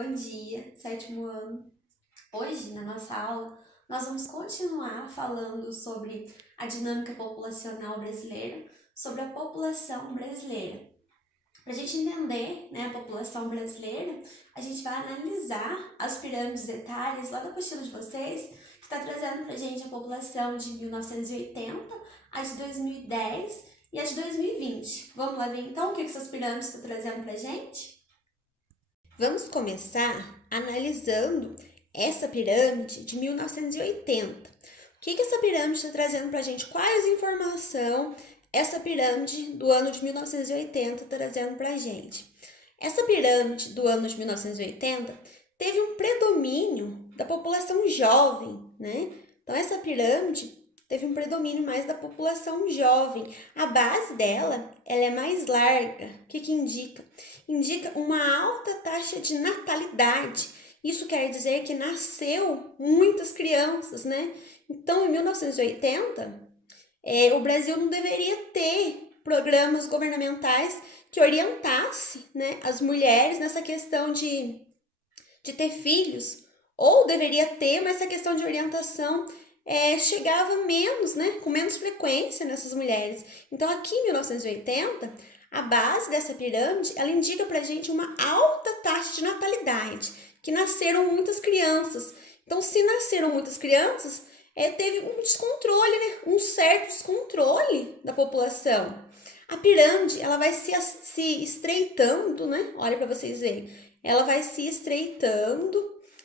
Bom dia, sétimo ano. Hoje, na nossa aula, nós vamos continuar falando sobre a dinâmica populacional brasileira, sobre a população brasileira. Para a gente entender, a população brasileira, a gente vai analisar as pirâmides etárias lá da apostila de vocês, que está trazendo para a gente a população de 1980, a de 2010 e a de 2020. Vamos lá ver então o que essas pirâmides estão trazendo para a gente? Vamos começar analisando essa pirâmide de 1980. O que essa pirâmide está trazendo para a gente? Quais informações essa pirâmide do ano de 1980 está trazendo para a gente? Essa pirâmide do ano de 1980 teve um predomínio da população jovem, né? Então, essa pirâmide teve um predomínio mais da população jovem. A base dela, ela é mais larga. O que indica? Indica uma alta taxa de natalidade. Isso quer dizer que nasceu muitas crianças, né? Então, em 1980, o Brasil não deveria ter programas governamentais que orientasse, né, as mulheres nessa questão de ter filhos, ou deveria ter, mas essa questão de orientação chegava menos, né, com menos frequência nessas mulheres. Então, aqui em 1980, a base dessa pirâmide, ela indica pra gente uma alta taxa de natalidade, que nasceram muitas crianças. Então, se nasceram muitas crianças, teve um descontrole, né, um certo descontrole da população. A pirâmide, ela vai se estreitando, né, olha para vocês verem, ela vai se estreitando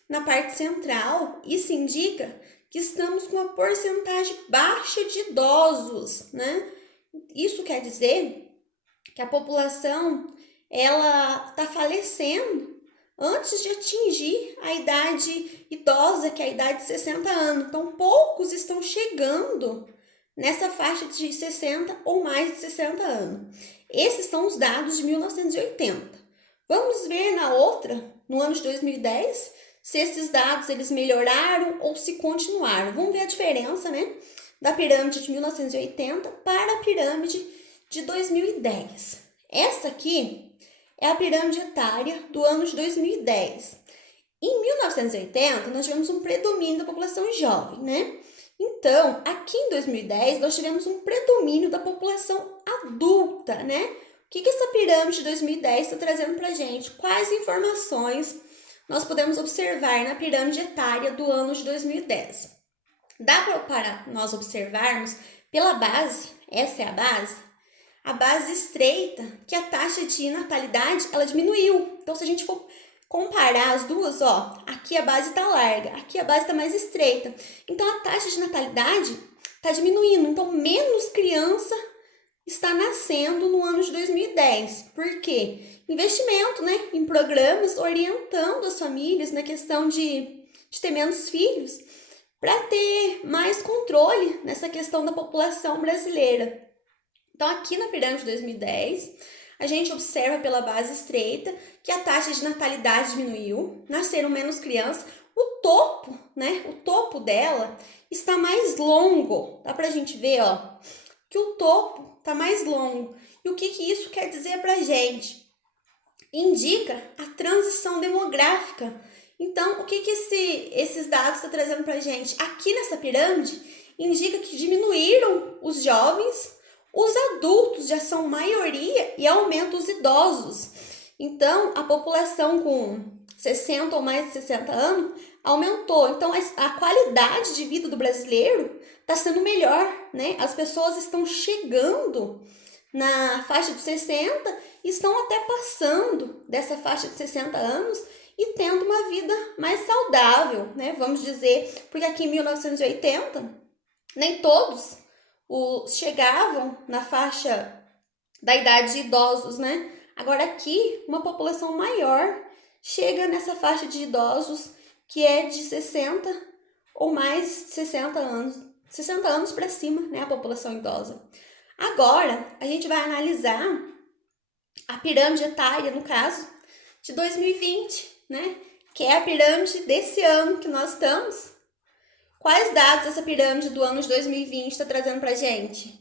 na parte central. Isso indica que estamos com uma porcentagem baixa de idosos, né? Isso quer dizer que a população ela está falecendo antes de atingir a idade idosa, que é a idade de 60 anos. Então, poucos estão chegando nessa faixa de 60 ou mais de 60 anos. Esses são os dados de 1980. Vamos ver na outra, no ano de 2010, se esses dados eles melhoraram ou se continuaram. Vamos ver a diferença, né, da pirâmide de 1980 para a pirâmide de 2010. Essa aqui é a pirâmide etária do ano de 2010. Em 1980, nós tivemos um predomínio da população jovem, né? Então, aqui em 2010, nós tivemos um predomínio da população adulta, né? O que essa pirâmide de 2010 está trazendo para a gente? Quais informações nós podemos observar na pirâmide etária do ano de 2010? Dá para nós observarmos pela base, essa é a base estreita, que a taxa de natalidade ela diminuiu. Então, se a gente for comparar as duas, ó, aqui a base está larga, aqui a base está mais estreita. Então, a taxa de natalidade está diminuindo. Então, menos criança está nascendo no ano de 2010. Por quê? Investimento, né, em programas orientando as famílias na questão de ter menos filhos, para ter mais controle nessa questão da população brasileira. Então, aqui na pirâmide de 2010, a gente observa pela base estreita que a taxa de natalidade diminuiu, nasceram menos crianças, o topo, né, o topo dela está mais longo. Dá pra gente ver, ó, que o topo está mais longo. E o que isso quer dizer pra gente? Indica a transição demográfica. Então, o que esses dados estão trazendo pra gente? Aqui nessa pirâmide, indica que diminuíram os jovens, os adultos já são maioria e aumenta os idosos. Então, a população com 60 ou mais de 60 anos aumentou. Então, a qualidade de vida do brasileiro está sendo melhor, né? As pessoas estão chegando na faixa de 60 e estão até passando dessa faixa de 60 anos e tendo uma vida mais saudável, né? Vamos dizer, porque aqui em 1980, nem todos chegavam na faixa da idade de idosos, né? Agora aqui, uma população maior chega nessa faixa de idosos que é de 60 ou mais de 60 anos. 60 anos para cima, né? A população idosa. Agora, a gente vai analisar a pirâmide etária, no caso, de 2020, né? Que é a pirâmide desse ano que nós estamos. Quais dados essa pirâmide do ano de 2020 está trazendo para a gente?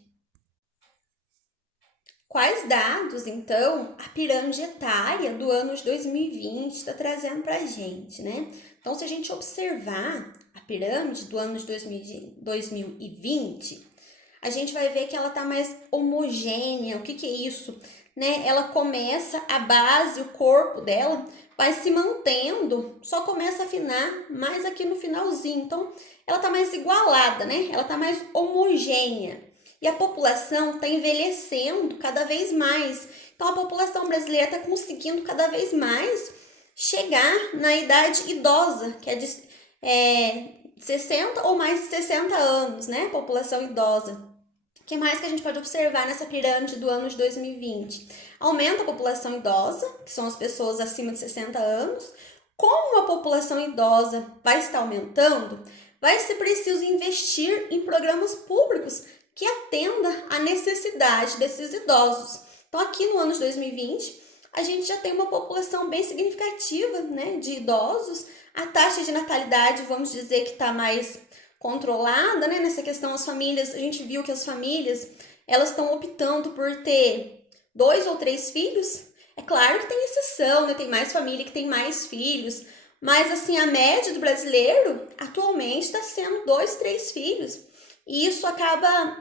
Quais dados, então, a pirâmide etária do ano de 2020 está trazendo para a gente, né? Então, se a gente observar a pirâmide do ano de 2020, a gente vai ver que ela está mais homogênea. O que que é isso? Né? Ela começa, a base, o corpo dela vai se mantendo, só começa a afinar mais aqui no finalzinho. Então, ela está mais igualada, né? Ela está mais homogênea. E a população está envelhecendo cada vez mais. Então, a população brasileira está conseguindo cada vez mais chegar na idade idosa, que é de 60 ou mais de 60 anos, né? População idosa. O que mais que a gente pode observar nessa pirâmide do ano de 2020? Aumenta a população idosa, que são as pessoas acima de 60 anos. Como a população idosa vai estar aumentando, vai ser preciso investir em programas públicos que atenda à necessidade desses idosos. Então, aqui no ano de 2020, a gente já tem uma população bem significativa, né, de idosos. A taxa de natalidade, vamos dizer que está mais controlada, né, nessa questão. As famílias, a gente viu que as famílias, elas estão optando por ter 2 ou 3 filhos. É claro que tem exceção, né, tem mais família que tem mais filhos, mas assim, a média do brasileiro atualmente está sendo 2, 3 filhos. E isso acaba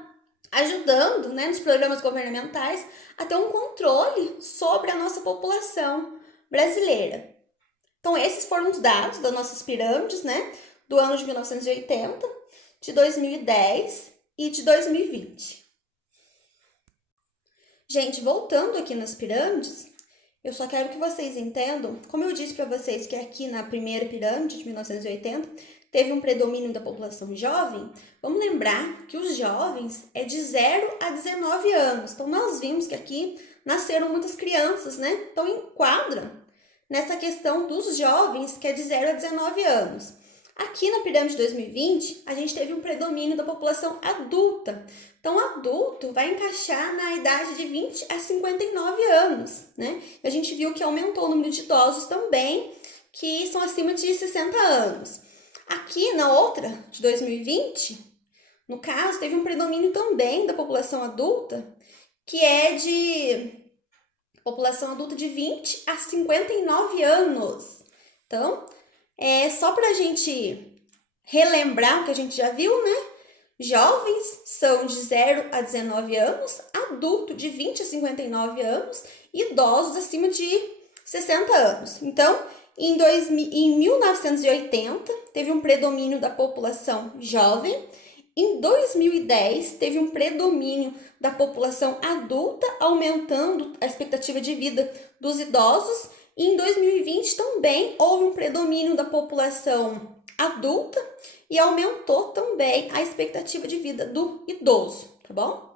ajudando, né, nos programas governamentais a ter um controle sobre a nossa população brasileira. Então, esses foram os dados das nossas pirâmides, né, do ano de 1980, de 2010 e de 2020. Gente, voltando aqui nas pirâmides, eu só quero que vocês entendam, como eu disse para vocês que aqui na primeira pirâmide de 1980 teve um predomínio da população jovem, vamos lembrar que os jovens é de 0 a 19 anos. Então, nós vimos que aqui nasceram muitas crianças, né? Então, enquadra nessa questão dos jovens, que é de 0 a 19 anos. Aqui na pirâmide de 2020, a gente teve um predomínio da população adulta. Então, adulto vai encaixar na idade de 20 a 59 anos, né? A gente viu que aumentou o número de idosos também, que são acima de 60 anos. Aqui na outra, de 2020, no caso, teve um predomínio também da população adulta, que é de população adulta de 20 a 59 anos. Então, só para a gente relembrar o que a gente já viu, né? Jovens são de 0 a 19 anos, adulto de 20 a 59 anos, idosos acima de 60 anos. Então, em 1980, teve um predomínio da população jovem. Em 2010, teve um predomínio da população adulta, aumentando a expectativa de vida dos idosos. E em 2020 também houve um predomínio da população adulta e aumentou também a expectativa de vida do idoso, tá bom?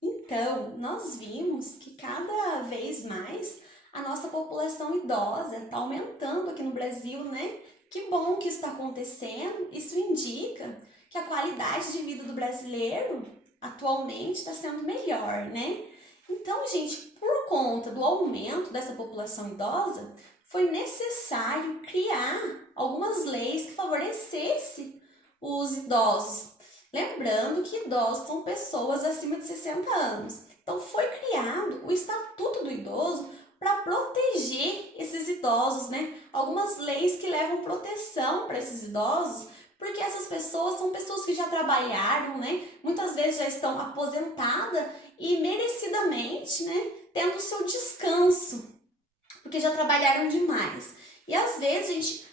Então, nós vimos que cada vez mais a nossa população idosa está aumentando aqui no Brasil, né? Que bom que isso está acontecendo. Isso indica que a qualidade de vida do brasileiro atualmente está sendo melhor, né? Então, gente, por conta do aumento dessa população idosa, foi necessário criar algumas leis que favorecessem os idosos. Lembrando que idosos são pessoas acima de 60 anos. Então, foi criado o Estatuto do Idoso para proteger esses idosos, né? Algumas leis que levam proteção para esses idosos, porque essas pessoas são pessoas que já trabalharam, né? Muitas vezes já estão aposentadas e merecidamente, né? Tendo o seu descanso, porque já trabalharam demais. E às vezes, gente,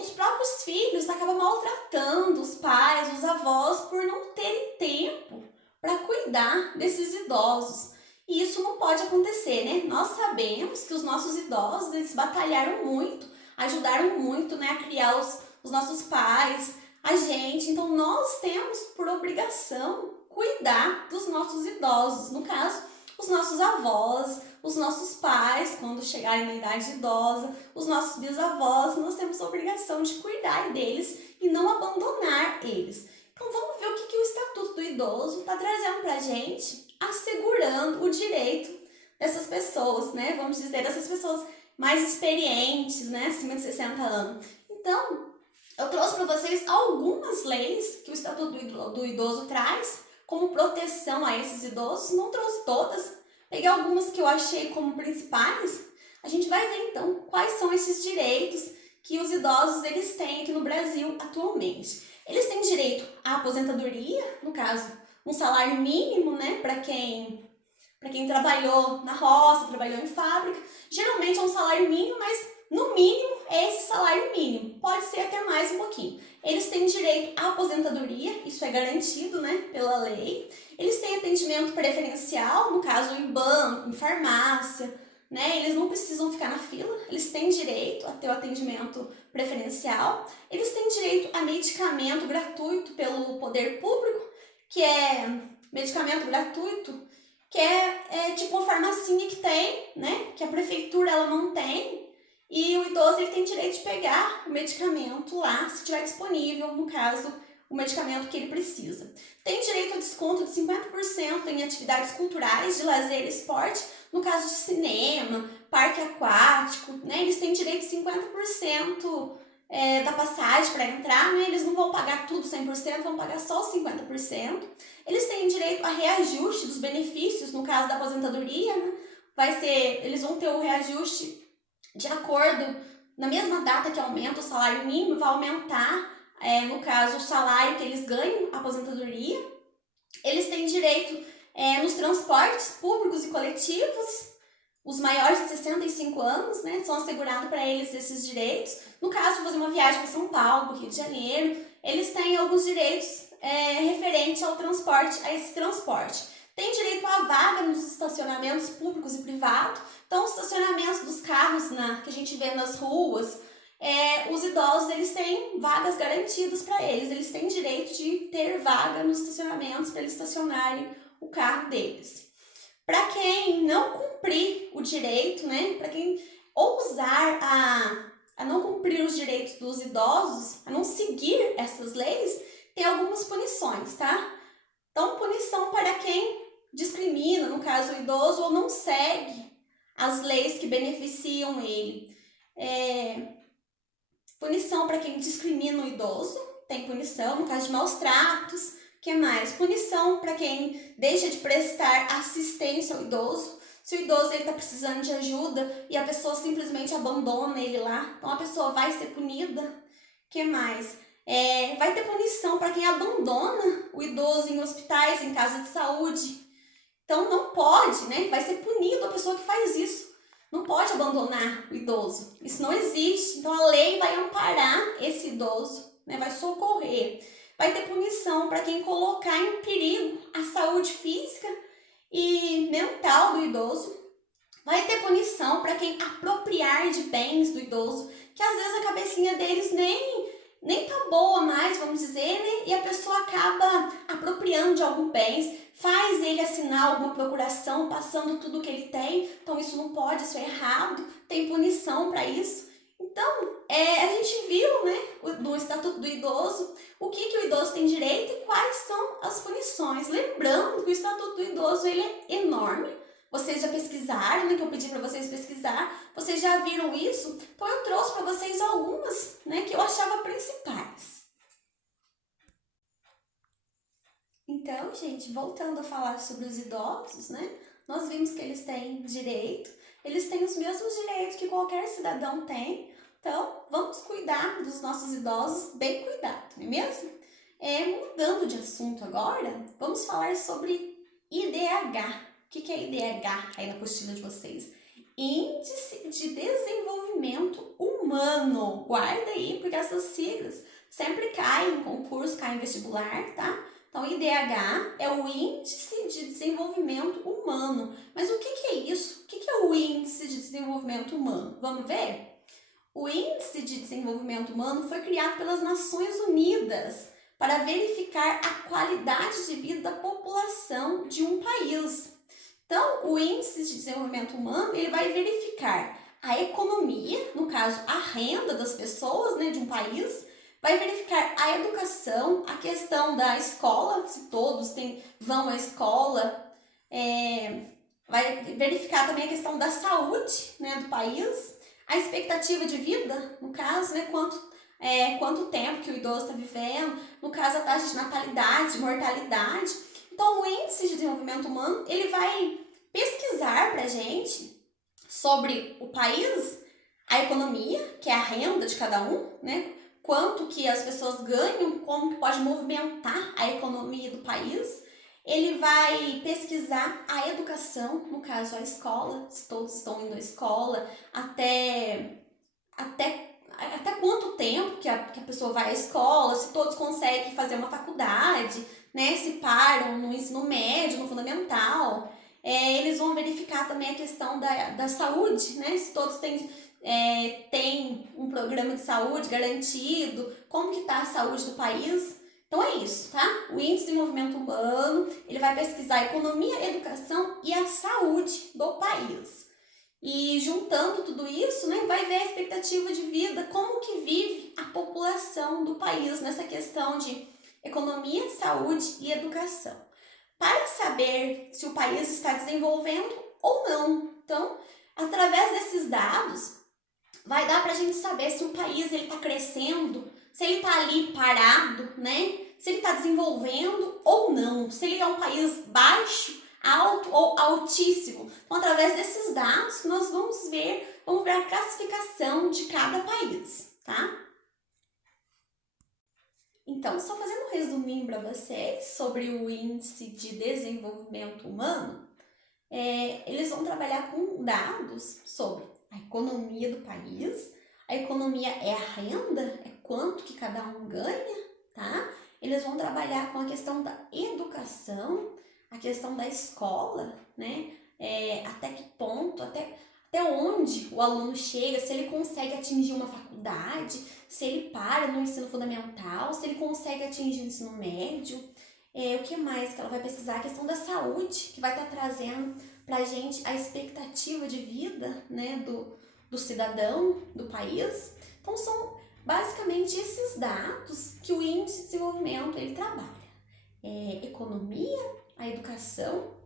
os próprios filhos acabam maltratando os pais, os avós, por não terem tempo para cuidar desses idosos. E isso não pode acontecer, né? Nós sabemos que os nossos idosos, eles batalharam muito, ajudaram muito, né, a criar os nossos pais, a gente. Então, nós temos por obrigação cuidar dos nossos idosos. No caso, os nossos avós, os nossos pais, quando chegarem na idade idosa, os nossos bisavós, nós temos a obrigação de cuidar deles e não abandonar eles. Então, vamos ver o que o Estatuto do Idoso está trazendo para a gente, assegurando o direito dessas pessoas, né? Vamos dizer, dessas pessoas mais experientes, né? Acima de 60 anos. Então, eu trouxe para vocês algumas leis que o Estatuto do Idoso traz como proteção a esses idosos. Não trouxe todas, peguei algumas que eu achei como principais. A gente vai ver então quais são esses direitos que os idosos eles têm aqui no Brasil atualmente. Eles têm direito à aposentadoria, no caso, um salário mínimo, né, para quem trabalhou na roça, trabalhou em fábrica. Geralmente é um salário mínimo, mas no mínimo é esse salário mínimo. Pode ser até mais um pouquinho. Eles têm direito à aposentadoria, isso é garantido, né, pela lei. Eles têm atendimento preferencial, no caso em banco, em farmácia, né? Eles não precisam ficar na fila, eles têm direito a ter o atendimento preferencial. Eles têm direito a medicamento gratuito pelo poder público, que é medicamento gratuito, que é tipo uma farmacinha que tem, né? Que a prefeitura ela mantém, e o idoso ele tem direito de pegar o medicamento lá, se estiver disponível, no caso, o medicamento que ele precisa. Tem direito a desconto de 50% em atividades culturais, de lazer e esporte, no caso de cinema, parque aquático, né? Eles têm direito de 50% da passagem para entrar, né? Eles não vão pagar tudo 100%, vão pagar só 50%. Eles têm direito a reajuste dos benefícios, no caso da aposentadoria, né? Eles vão ter o reajuste de acordo, na mesma data que aumenta o salário mínimo, vai aumentar, no caso, o salário que eles ganham, a aposentadoria. Eles têm direito nos transportes públicos e coletivos. Os maiores de 65 anos, né, são assegurados para eles esses direitos. No caso, fazer uma viagem para São Paulo, para Rio de Janeiro, eles têm alguns direitos referentes ao transporte, a esse transporte. Tem direito à vaga nos estacionamentos públicos e privados. Então, os estacionamentos dos carros que a gente vê nas ruas, os idosos eles têm vagas garantidas para eles. Eles têm direito de ter vaga nos estacionamentos para eles estacionarem o carro deles. Para quem não cumprir o direito, né, para quem ousar a não cumprir os direitos dos idosos, a não seguir essas leis, tem algumas punições, tá? Então, punição para quem discrimina, no caso o idoso, ou não segue as leis que beneficiam ele. Punição para quem discrimina o idoso, tem punição, no caso de maus tratos. Que mais? Punição para quem deixa de prestar assistência ao idoso. Se o idoso está precisando de ajuda e a pessoa simplesmente abandona ele lá, então a pessoa vai ser punida. Que mais? Vai ter punição para quem abandona o idoso em hospitais, em casas de saúde. Então não pode, né? Vai ser punido a pessoa que faz isso. Não pode abandonar o idoso. Isso não existe. Então a lei vai amparar esse idoso, né? Vai socorrer. Vai ter punição para quem colocar em perigo a saúde física e mental do idoso. Vai ter punição para quem apropriar de bens do idoso, que às vezes a cabecinha deles nem tá boa mais, vamos dizer, né? E a pessoa acaba apropriando de algum bens, faz ele assinar alguma procuração, passando tudo que ele tem. Então isso não pode, isso é errado, tem punição para isso. Então, a gente viu, né, no Estatuto do Idoso, o que o idoso tem direito e quais são as punições. Lembrando que o Estatuto do Idoso ele é enorme. Vocês já pesquisaram, né, que eu pedi para vocês pesquisar. Vocês já viram isso? Então, eu trouxe para vocês algumas, né, que eu achava principais. Então, gente, voltando a falar sobre os idosos, né, nós vimos que eles têm direito, eles têm os mesmos direitos que qualquer cidadão tem. Então, vamos cuidar dos nossos idosos, bem cuidado, não é mesmo? Mudando de assunto agora, vamos falar sobre IDH. O que é IDH aí na apostila de vocês? Índice de Desenvolvimento Humano. Guarda aí, porque essas siglas sempre caem em concurso, caem em vestibular, tá? Então, IDH é o Índice de Desenvolvimento Humano. Mas o que é isso? O que é o Índice de Desenvolvimento Humano? Vamos ver? O Índice de Desenvolvimento Humano foi criado pelas Nações Unidas para verificar a qualidade de vida da população de um país. Então, o Índice de Desenvolvimento Humano ele vai verificar a economia, no caso, a renda das pessoas, né, de um país, vai verificar a educação, a questão da escola, se todos vão à escola, vai verificar também a questão da saúde, né, do país, a expectativa de vida, no caso, né, quanto tempo que o idoso está vivendo, no caso, a taxa de natalidade, de mortalidade. Então, o Índice de Desenvolvimento Humano, ele vai pesquisar para a gente sobre o país, a economia, que é a renda de cada um, né? Quanto que as pessoas ganham, como que pode movimentar a economia do país. Ele vai pesquisar a educação, no caso a escola, se todos estão indo à escola, até quanto tempo que a pessoa vai à escola, se todos conseguem fazer uma faculdade, né? Se param no ensino médio, no fundamental. Eles vão verificar também a questão da saúde, né? Se todos têm um programa de saúde garantido, como que está a saúde do país. Então é isso, tá? O Índice de Desenvolvimento Humano, ele vai pesquisar a economia, a educação e a saúde do país. E juntando tudo isso, né, vai ver a expectativa de vida, como que vive a população do país nessa questão de economia, saúde e educação. Para saber se o país está desenvolvendo ou não. Então, através desses dados, vai dar para a gente saber se o país está crescendo, se ele está ali parado, né? Se ele está desenvolvendo ou não, se ele é um país baixo, alto ou altíssimo. Então, através desses dados, nós vamos ver a classificação de cada país, tá? Então, só fazendo um resuminho para vocês sobre o Índice de Desenvolvimento Humano, eles vão trabalhar com dados sobre a economia do país. A economia é a renda, é quanto que cada um ganha, tá? Eles vão trabalhar com a questão da educação, a questão da escola, né? Até que ponto, até onde o aluno chega, se ele consegue atingir uma faculdade, se ele para no ensino fundamental, se ele consegue atingir o ensino médio. O que mais que ela vai pesquisar? A questão da saúde, que vai estar trazendo para a gente a expectativa de vida, né, do cidadão, do país. Então, são basicamente esses dados que o Índice de Desenvolvimento ele trabalha. Economia, a educação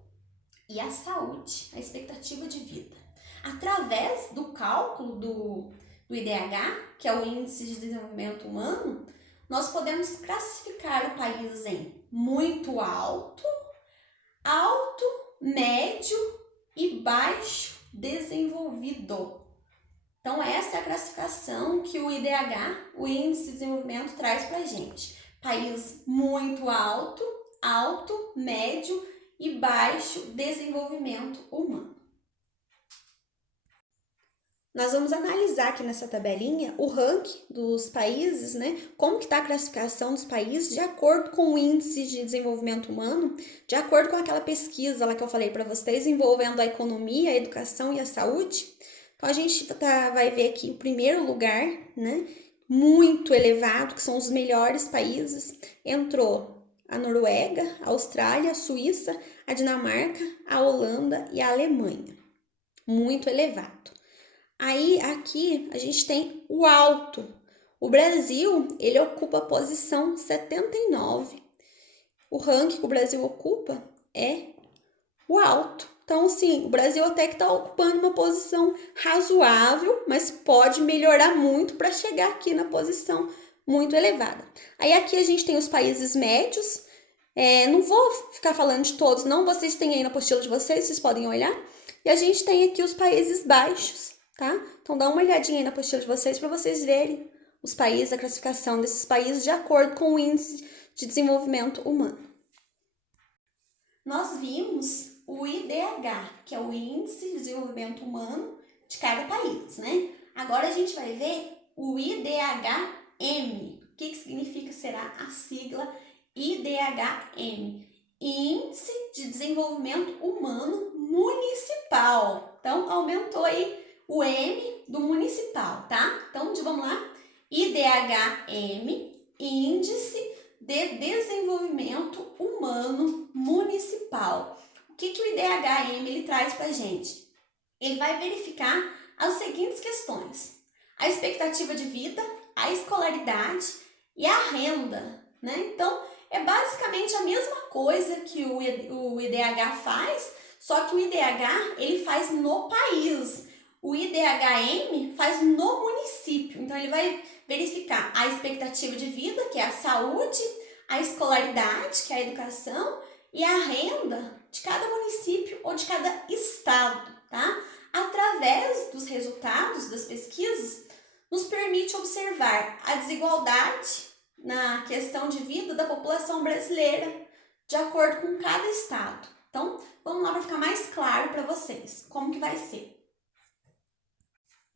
e a saúde, a expectativa de vida. Através do cálculo do IDH, que é o Índice de Desenvolvimento Humano, nós podemos classificar o país em muito alto, alto, médio e baixo desenvolvido. Então, essa é a classificação que o IDH, o Índice de Desenvolvimento, traz para a gente. País muito alto, alto, médio e baixo desenvolvimento humano. Nós vamos analisar aqui nessa tabelinha o ranking dos países, né? Como que está a classificação dos países de acordo com o Índice de Desenvolvimento Humano, de acordo com aquela pesquisa lá que eu falei para vocês, envolvendo a economia, a educação e a saúde. Então, a gente vai ver aqui o primeiro lugar, né? Muito elevado, que são os melhores países. Entrou a Noruega, a Austrália, a Suíça, a Dinamarca, a Holanda e a Alemanha. Muito elevado. Aí, aqui, a gente tem o alto. O Brasil, ele ocupa a posição 79. O ranking que o Brasil ocupa é o alto. Então, sim, o Brasil até que está ocupando uma posição razoável, mas pode melhorar muito para chegar aqui na posição muito elevada. Aí, aqui a gente tem os países médios. Não vou ficar falando de todos, não. Vocês têm aí na apostila de vocês podem olhar. E a gente tem aqui os países baixos. Tá? Então, dá uma olhadinha aí na apostila de vocês para vocês verem os países, a classificação desses países de acordo com o Índice de Desenvolvimento Humano. Nós vimos o IDH, que é o Índice de Desenvolvimento Humano de cada país, né? Agora a gente vai ver o IDHM. O que significa? Será a sigla IDHM. Índice de Desenvolvimento Humano Municipal. Então, aumentou aí o M do municipal, tá? Então, vamos lá. IDHM, Índice de Desenvolvimento Humano Municipal. O que o IDHM ele traz pra gente? Ele vai verificar as seguintes questões: a expectativa de vida, a escolaridade e a renda, né? Então, é basicamente a mesma coisa que o IDH faz, só que o IDH ele faz no país. O IDHM faz no município. Então, ele vai verificar a expectativa de vida, que é a saúde, a escolaridade, que é a educação, e a renda de cada município ou de cada estado, tá? Através dos resultados das pesquisas, nos permite observar a desigualdade na questão de vida da população brasileira, de acordo com cada estado. Então, vamos lá para ficar mais claro para vocês como que vai ser.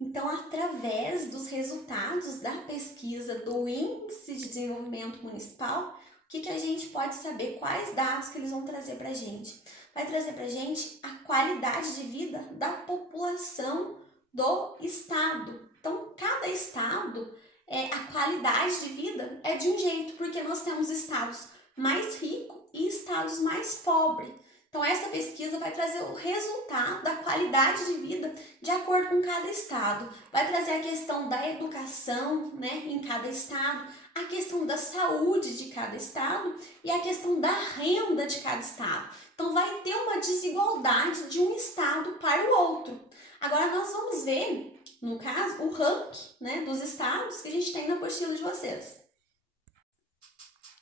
Então, através dos resultados da pesquisa do Índice de Desenvolvimento Municipal, o que a gente pode saber? Quais dados que eles vão trazer para a gente? Vai trazer para a gente a qualidade de vida da população do estado. Então, cada estado, a qualidade de vida é de um jeito, porque nós temos estados mais ricos e estados mais pobres. Então, essa pesquisa vai trazer o resultado da qualidade de vida de acordo com cada estado. Vai trazer a questão da educação, né, em cada estado, a questão da saúde de cada estado e a questão da renda de cada estado. Então, vai ter uma desigualdade de um estado para o outro. Agora, nós vamos ver, no caso, o ranking, né, dos estados que a gente tem na apostila de vocês.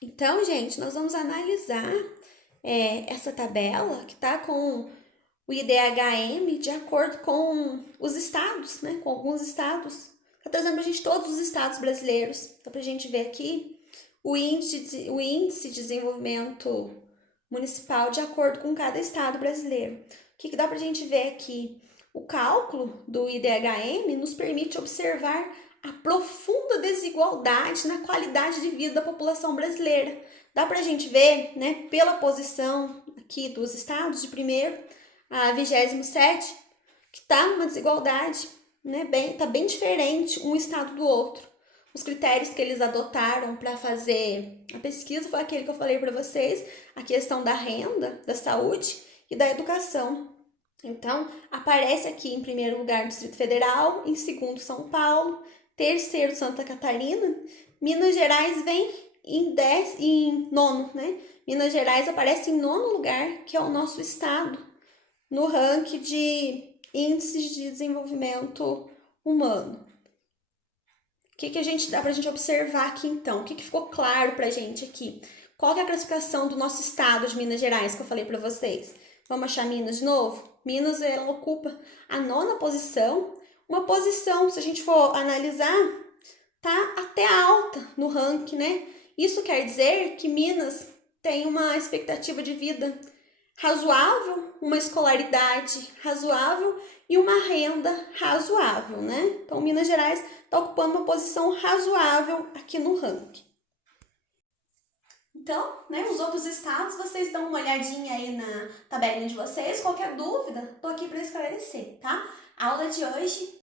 Então, gente, nós vamos analisar essa tabela que está com o IDHM de acordo com os estados, né? Com alguns estados. Está trazendo para a gente todos os estados brasileiros. Dá para a gente ver aqui o índice de desenvolvimento municipal de acordo com cada estado brasileiro. O que dá para a gente ver aqui? O cálculo do IDHM nos permite observar a profunda desigualdade na qualidade de vida da população brasileira. Dá para a gente ver, né, pela posição aqui dos estados, de primeiro a 27º, que está uma desigualdade, né, tá bem diferente um estado do outro. Os critérios que eles adotaram para fazer a pesquisa foi aquele que eu falei para vocês, a questão da renda, da saúde e da educação. Então, aparece aqui em primeiro lugar o Distrito Federal, em segundo São Paulo, terceiro Santa Catarina, Minas Gerais vem em nono, né? Minas Gerais aparece em nono lugar, que é o nosso estado, no ranking de índices de desenvolvimento humano. O que a gente dá pra gente observar aqui então? O que ficou claro pra gente aqui? Qual que é a classificação do nosso estado de Minas Gerais que eu falei pra vocês? Vamos achar Minas de novo? Minas, ela ocupa a 9ª posição. Uma posição, se a gente for analisar, tá até alta no ranking, né? Isso quer dizer que Minas tem uma expectativa de vida razoável, uma escolaridade razoável e uma renda razoável, né? Então, Minas Gerais está ocupando uma posição razoável aqui no ranking. Então, né, os outros estados, vocês dão uma olhadinha aí na tabelinha de vocês. Qualquer dúvida, tô aqui para esclarecer, tá? A aula de hoje